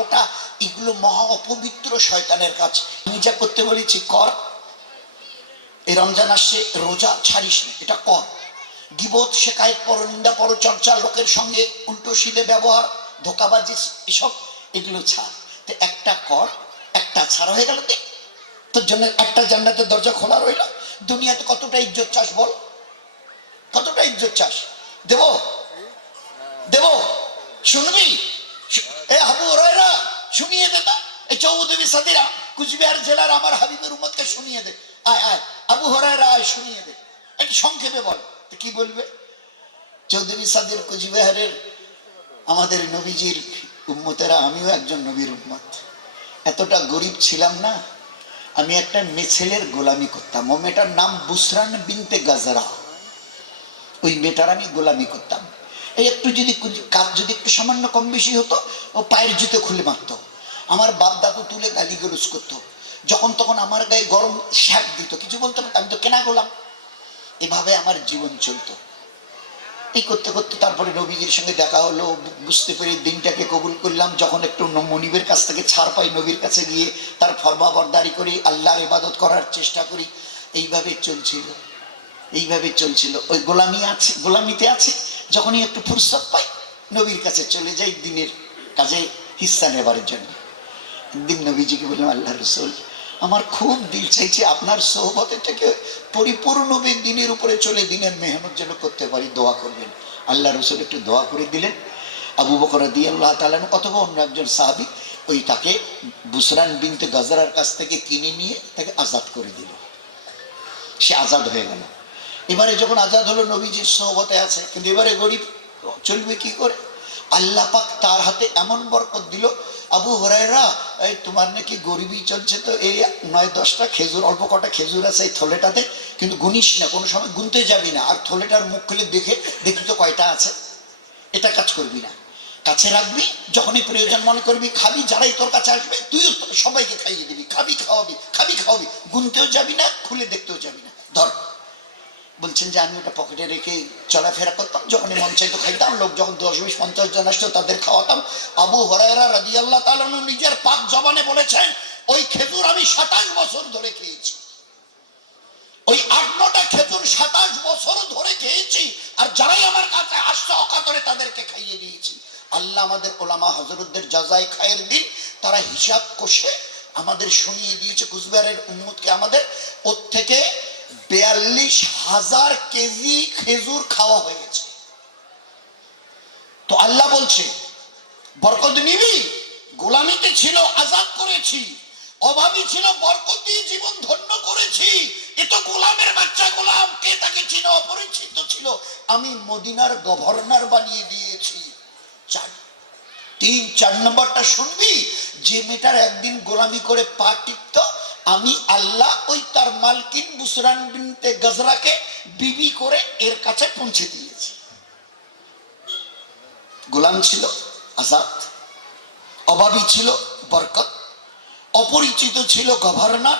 ওটা, এগুলো মহা অপবিত্র শয়তানের কাজ। আমি যা করতে বলেছি কর। এই রমজান আসছে, রোজা ছাড়িস না, এটা কর। গীবত, শেকায়েত, পরনিন্দা, পরচর্চা, লোকের সঙ্গে উল্টো সিধে ব্যবহার, ধোঁকাবাজি, এসব এগুলো ছাড়। তো একটা কর, একটা ছাড়া হয়ে গেল। তোর জন্য একটা জান্নাতের দরজা খোলা রইল। দুনিয়াতে কতটা ইজ্জত চাস বল, কতটা ইজ্জত চাস? দেব দেব, শুনবি? এ আবু হুরায়রা শুনিয়ে দে, তা এই চৌধুরী সাদিরা কুচবিহার জেলার আমার হাবিবের উম্মতকে শুনিয়ে দে। আয় আয় আবু হুরায়রা আয়, শুনিয়ে দে, একটু সংক্ষেপে বল। তো কি বলবে? চৌধুরী সাদির কুচবিহারের আমাদের নবীজির উম্মতেরা, আমিও একজন নবীর উম্মত। এতটা গরিব ছিলাম না, আমি একটা ছেলের গোলামি করতাম। ও মেয়েটার নাম বুসরান বিনতে গাজরা। ওই মেয়েটার আমি গোলামি করতাম। এই একটু যদি কাজ যদি একটু সামান্য কম বেশি হতো, ও পায়ের জুতো খুলে মারত। আমার বাপ দাদু তুলে গালি গলুজ করতো। যখন তখন আমার গায়ে গরম শ্যাক দিত, কিছু বলতে পারতাম, আমি তো কেনা গোলাম। এভাবে আমার জীবন চলতো। এই করতে করতে তারপরে নবীজির সঙ্গে দেখা হলো, বুঝতে পেরে দিনটাকে কবুল করলাম। যখন একটু মনিবের কাছ থেকে ছাড় পাই, নবীর কাছে গিয়ে তার ফরমাবরদারি করি, আল্লাহর ইবাদত করার চেষ্টা করি। এইভাবে চলছিল, এইভাবে চলছিল। ওই গোলামি আছে, গোলামিতে আছে। যখনই একটু ফুরসত পাই, নবীর কাছে চলে যাই দিনের কাজে হিস্সা নেবার জন্য। একদিন নবীজিকে বললাম, আল্লাহ রসুল, আমার খুব দিল চাইছে আপনার সোহবতে থেকে পরিপূর্ণ দিনের উপরে চলে দিনের মেহনত যেন করতে পারি, দোয়া করবেন। আল্লাহ রসুল একটু দোয়া করে দিলেন। আবু বকর রাদিয়াল্লাহু তাআলা অথবা অন্য একজন সাহাবী ওই তাকে বুসরান বিনতে গাজরার কাছ থেকে কিনে নিয়ে তাকে আজাদ করে দিল। সে আজাদ হয়ে গেল। এবারে যখন আজাদ হলো, নবীজির সোহবতে আছে, কিন্তু এবারে গরিব, চলবে কি করে? আল্লাহ পাক তার হাতে এমন বরকত দিল, আবু হুরায়রা, এই তোমার নাকি গরিবই চলছে, তো এই 9-10টা খেজুর, অল্প কটা খেজুর আছে এই থলেটাতে, কিন্তু গুনিস না, কোনো সময় গুনতে যাবি না, আর থলেটার মুখ খুলে দেখে দেখি তো কয়টা আছে। এটা কাজ করবি না, কাছে রাখবি, যখনই প্রয়োজন মনে করবি খাবি, যারাই তোর কাছে আসবে তুইও সবাইকে খাইয়ে দিবি, খাবি খাওয়াবি, খাবি খাওয়াবি, গুনতেও যাবি না, খুলে দেখতেও যাবি না। ধর। বলছেন যে আমি ওটা পকেটে রেখে চলাফেরা করতাম, যখনই মন চাইতো খাইতাম, লোক যখন 10-20-50 জন আসতো তাদের খাওয়াতাম। আবু হুরায়রা রাদিয়াল্লাহু তাআলা নিজের পাক জবানে বলেছেন, ওই খেজুর আমি 27 বছর ধরে খেয়েছি। ওই 8-9টা খেজুর 27 বছর ধরে খেয়েছি, আর যারাই আমার কাছে আসতো অকাতরে তাদেরকে খাইয়ে দিয়েছি। আল্লাহ আমাদের ওলামা হযরতদের জাযায়ে খায়ের দিন, তারা হিসাব কষে আমাদের শুনিয়ে দিয়েছে, কুচবিহারের উম্মতকে আমাদের ওর থেকে 42,000 কেজি খেজুর খাওয়া হয়েছে। তো আল্লাহ বলছে বরকত নিবি, গোলামিতে ছিল আজাদ করেছি, অভাবী ছিল বরকত দিয়ে জীবন ধন্য করেছি। এ তো গোলামের বাচ্চা, গোলাম কে তাকে চিনে, অপরিচিত ছিল, আমি মদিনার গভর্নর বানিয়ে দিয়েছি। 4 নম্বরটা শুনবি, যে মেয়েটার একদিন গোলামি করে পা টিপত, আমি আল্লাহ ওই তার মালকিন বুসরান বিনতে গাজরাকে বিবি করে এর কাছে পৌঁছে দিয়েছি। গোলাম ছিল আজাদ, অভাবী ছিল বরকত, অপরিচিত ছিল গভর্নর।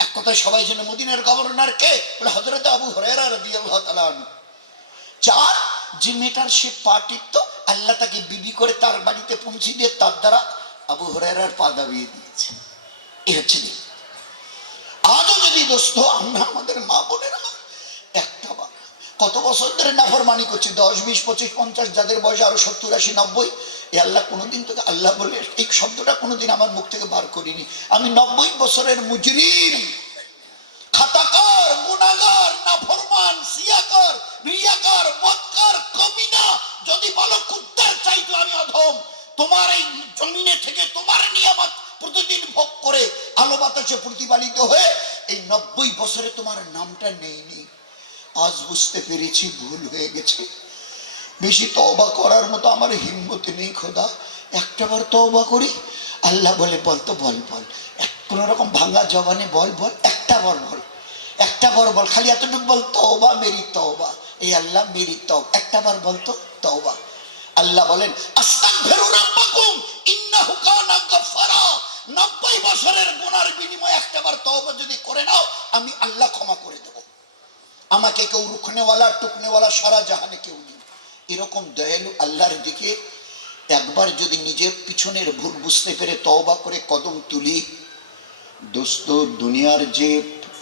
এক কথায় সবাই যেন মদিনার গভর্নর কে? বলে হযরত আবু হুরায়রা রাদিয়াল্লাহু তাআলা আনহু। 4, যে মেয়েটার সে পা টিপত, আল্লাহ তাকে বিবি করে তার বাড়িতে পৌঁছে দিয়ে তার দ্বারা আবু হুরায়রার পা দাবিয়ে দিয়েছে। এই হচ্ছে দিন। আজও যদি দোস্ত আমরা আমাদের মা বোনেরা একটা কত বছর ধরে নাফরমানি করছি, 10, 20, 25, 50, যাদের বয়স আরো 70, 80, 90, এ আল্লাহ কোনোদিন তোকে আল্লাহ বলে এই শব্দটা কোনোদিন আমার মুখ থেকে বার করিনি। আমি 90 বছরের মুজরিম, খাতাকার, গুনাহগার, নাফরমান, সিয়াকার, রিয়াকার, বদকার, কমিনা। যদি বলো কুত্তার চাইতো আমি অধম। তোমার এই জমিনে থেকে তোমার নিয়ামত প্রতিদিন ভোগ করে আলো বাতাসে প্রতিপালিত হয়ে এই 90 বছরে তোমার নামটা নেইনি। আজ বুঝতে পেরেছি ভুল হয়ে গেছে। বেশি তওবা করার মতো আমার হিম্মত নেই খোদা, একটাবার তওবা করি। আল্লাহ বলে বলতো বল বল, কোন রকম ভাঙা জবানে বল বল, একটা বার বল, একটা বার বল, খালি এতটুকু বল, তওবা মেরি তওবা, এই আল্লাহ মেরি তওবা, একটা বার বলতো তওবা। আল্লাহ বলেন আস্তাগফিরু রাব্বাকুম ইন্নাহু কানা গাফফারা। 90 বছরের গুনার বিনিময়ে একটাবার তওবা যদি করে নাও, আমি আল্লাহ ক্ষমা করে দেব। আমাকে কেউ রুখনেওয়ালা টুকনেওয়ালা সারা জাহানে কেউ নেই। এরকম দয়ালু আল্লাহর দিকে একবার যদি নিজের পিছনের ভুল বুঝতে পেরে তওবা করে কদম তুলি, দোস্ত দুনিয়ার যে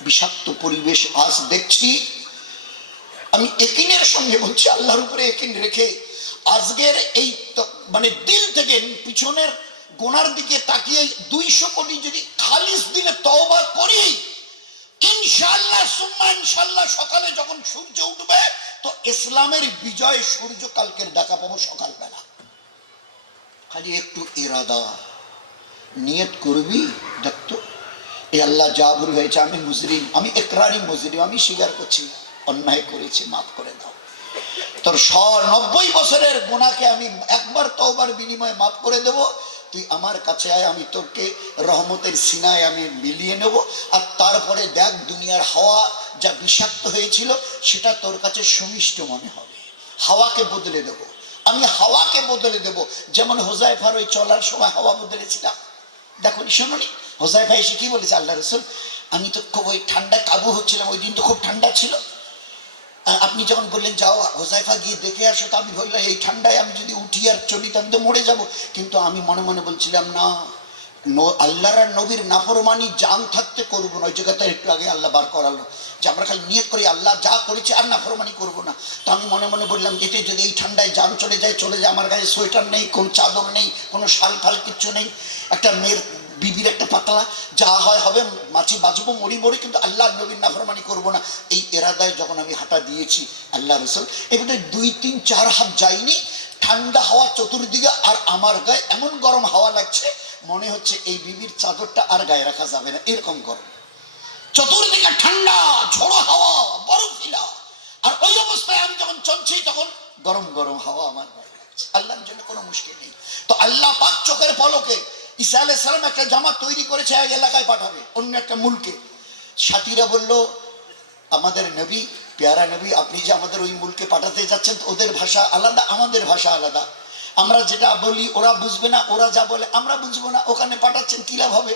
বিষাক্ত পরিবেশ আজ দেখছি, আমি একিনের সঙ্গে বলছি, আল্লাহর উপরে একিন রেখে আজকের এই মানে দিল থেকে পিছনের গোনার দিকে তাকিয়ে 200 কোটি যদি খালিস দিলে তওবা করি, ইনশাআল্লাহ সুম্মা ইনশাআল্লাহ সকালে যখন সূর্য উঠবে তো ইসলামের বিজয় সূর্য কালকের দেখা পাবো সকালবেলা। খালি একটু ইরাদা নিয়ত করবি, দেখতো এ আল্লাহ যা ভুল হয়েছে, আমি মুজরিম, আমি ইকরারি মুজরিম, আমি স্বীকার করছি অন্যায় করেছি, মাফ করে দাও। তোর 90 বছরের গুনাহকে আমি একবার তওবার বিনিময়ে মাফ করে দেব, তুই আমার কাছে আয়, আমি তোকে রহমতের সিনায় আমি মিলিয়ে নেব। আর তারপরে দেখ দুনিয়ার হাওয়া যা বিষাক্ত হয়েছিল সেটা তোর কাছে সুমিষ্ট মনে হবে। হাওয়াকে বদলে দেব, আমি হাওয়াকে বদলে দেব। যেমন হুযায়ফার ওই চলার সময় হাওয়া বদলেছিলাম, দেখো শোনোনি হুযায়ফা এসে কি বলেছে, আল্লাহ রাসূল আমি তো খুব ওই ঠান্ডা কাবু হচ্ছিলাম, ওই দিন তো খুব ঠান্ডা ছিল, আপনি যখন বললেন যাও হুযায়ফা গিয়ে দেখে আসো, তো আমি বললাম এই ঠান্ডায় আমি যদি উঠি আর চলি তো আমি তো মরে যাব। কিন্তু আমি মনে মনে বলছিলাম না, আল্লাহর আর নবীর নাফরমানি জান থাকতে করবো না। ওই জায়গাটা একটু আগে আল্লাহ বার করালো যে আমরা খালি নিয়ত করি আল্লাহ যা করেছে আর নাফরমানি করবো না। তো আমি মনে মনে বললাম এতে যদি এই ঠান্ডায় জান চলে যায়, আমার গায়ে সোয়েটার নেই, কোনো চাদর নেই, কোনো শাল ফাল কিচ্ছু নেই, একটা মেয়ের বিবির একটা পাতলা, যা হয় হবে, মাছি বাঁচবো মরি মরি, কিন্তু আল্লাহ নবীর নাফরমানি করবো না। এই এরাদায় যখন আমি হাঁটা দিয়েছি আল্লাহ রাসূল এবারে 2-3-4 হাত যায়নি, ঠান্ডা হাওয়া চতুর্দিকে, আর আমার গায়ে এমন গরম হাওয়া লাগছে মনে হচ্ছে এই বিবির চাদরটা আর গায়ে রাখা যাবে না, এরকম গরম, চতুর্দিকে ঠান্ডা ঝোড়ো হাওয়া বরফিলা। আর ওই অবস্থায় আমি যখন চলছি তখন গরম গরম হাওয়া আমার গায়ে লাগছে। আল্লাহর জন্য কোনো মুশকিল নেই। তো আল্লাহ পাক চোখের পলকে ঈসা আলাইহিস সালাম একটা জামাত তৈরি করেছে, এক এলাকায় পাঠাবে, অন্য একটা মুলকে। সাথীরা বলল আমাদের নবী, পেয়ারা নবী, আপনি যে আমাদের ওই মুলকে পাঠাতে যাচ্ছেন, ওদের ভাষা আলাদা, আমাদের ভাষা আলাদা, আমরা যেটা বলি ওরা বুঝবে না, ওরা যা বলে আমরা বুঝবো না, ওখানে পাঠাচ্ছেন কি লাভ হবে?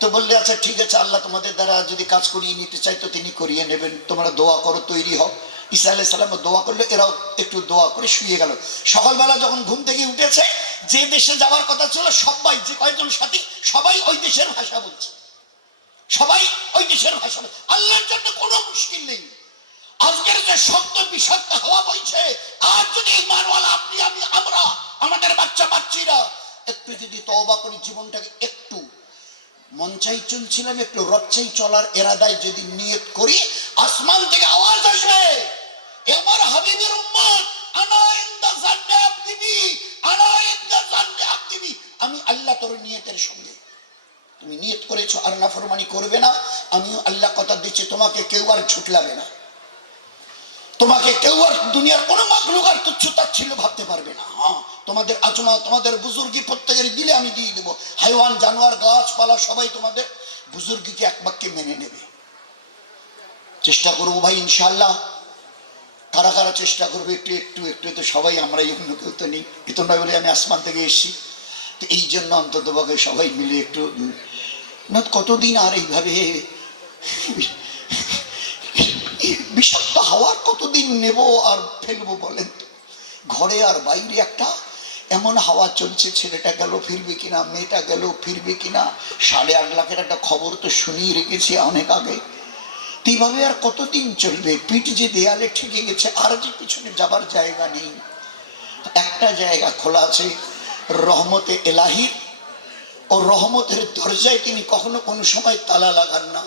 তো বললে আচ্ছা ঠিক আছে, আল্লাহ তোমাদের দ্বারা যদি কাজ করিয়ে নিতে চাই তো তিনি করিয়ে নেবেন, তোমরা দোয়া করো, তৈরি হও। ঈসা আলাইহিস সালাম দোয়া করলো, এরাও একটু দোয়া করে শুয়ে গেল। সকালবেলা যখন ঘুম থেকে উঠেছে, যে দেশে যাওয়ার কথা ছিল সবাই, যে কয়েকজন সাথী সবাই ওই দেশের ভাষা বলছে, সবাই ওই দেশের ভাষা বলছে। আল্লাহর জন্য কোনো মুশকিল নেই। আজকের যে শক্ত বিষাক্ত হাওয়া বইছে, আর যদি ঈমানওয়ালা আপনি আমি আমরা আমাদের বাচ্চা বাচ্চিরা একটু যদি তওবা করি, জীবনটাকে একটু মন চাই চলছিলাম, একটু রব চাই চলার এরাদায় যদি নিয়ত করি, আসমান থেকে আওয়াজ আসবে, আমার হাবিবের উম্মত, আনা ইনদা জান্নে আবদি বি, আনা ইনদা জান্নে আবদি বি। আমি আল্লাহ তোর নিয়তের সঙ্গে, তুমি নিয়ত করেছো আর নাফরমানি করবে না, আমিও আল্লাহ কথা দিচ্ছি তোমাকে কেউ আর ঝুটলাবে না, তোমাকে কেউ আর দুনিয়ার কোনো মাখলুক আর তুচ্ছ তাচ্ছিল্য ভাবতে পারবে না। হ্যাঁ, তোমাদের আজমা, তোমাদের বুজুর্গি প্রত্যেকের দিলে আমি দিয়ে দেবো, হাইওয়ান জানোয়ার গাছপালা সবাই তোমাদের বুজুর্গিকে এক বাক্যে মেনে নেবে। চেষ্টা করবো ভাই ইনশাআল্লাহ। কারা কারা চেষ্টা করবে একটু একটু একটু, তো সবাই আমরা, এগুলো কেউ তো নেই, এ তো নয় বলে আমি আসমান থেকে এসেছি, তো এই জন্য অন্তত পক্ষে সবাই মিলে একটু, না কতদিন আর এইভাবে বিষাক্ত হাওয়ার কতদিন নেব আর ফেলবো বলেন তো? ঘরে আর বাইরে একটা এমন হাওয়া চলছে, ছেলেটা গেল ফিরবে কিনা, মেয়েটা গেল ফিরবে কিনা, 8.5 লাখের একটা খবর তো শুনিয়ে রেখেছি অনেক আগে। এইভাবে আর কতদিন চলবে? পিঠ যে দেয়ালে ঠেকে গেছে, আর যে পিছনে যাবার জায়গা নেই। একটা জায়গা খোলা আছে, রহমতে এলাহি, ও রহমতের দরজায় তিনি কখনো কোনো সময় তালা লাগান না।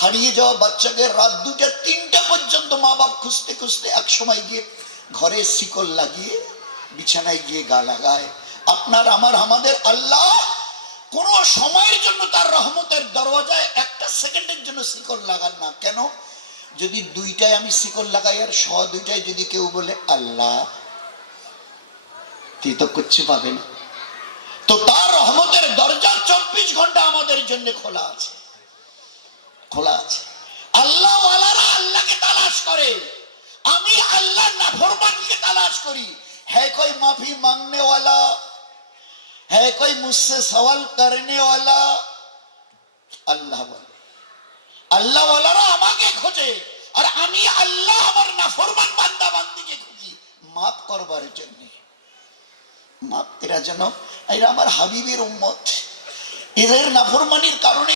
হারিয়ে যাওয়া বাচ্চাকে রাত 2টা-3টা পর্যন্ত মা বাপ খুঁজতে খুঁজতে এক সময় গিয়ে ঘরে শিকল লাগিয়ে বিছানায় গিয়ে গা লাগায়। আপনার আমার আমাদের আল্লাহ কোন সময়ের জন্য তার রহমতের দরওয়াজায় একটা সেকেন্ডের জন্য শিকল লাগান না। কেন? যদি 2টায় আমি শিকল লাগাই আর 2টায় যদি কেউ বলে আল্লাহ, তুই তো কিচ্ছু পাবে না। তো তার রহমতের দরজা 24 ঘন্টা আমাদের জন্য খোলা আছে, খোলা আছে। আল্লাহ ওয়ালারা আল্লাহকে তালাশ করে, আমি আল্লাহ নাফরমানকে তালাশ করি। है कोई माफी मांगने वाला, है कोई मुझसे सवाल करने वाला? আল্লাহ বলে, আল্লাহ ওয়ালারা আমাকে খোঁজে, আর আমি আল্লাহ আমার নাফরমান বান্দা বান্দিকে খুঁজি মাফ করবার জন্য। এরা যেন এরা আমার হাবিবের উম্মত, এদের নাফরমানির কারণে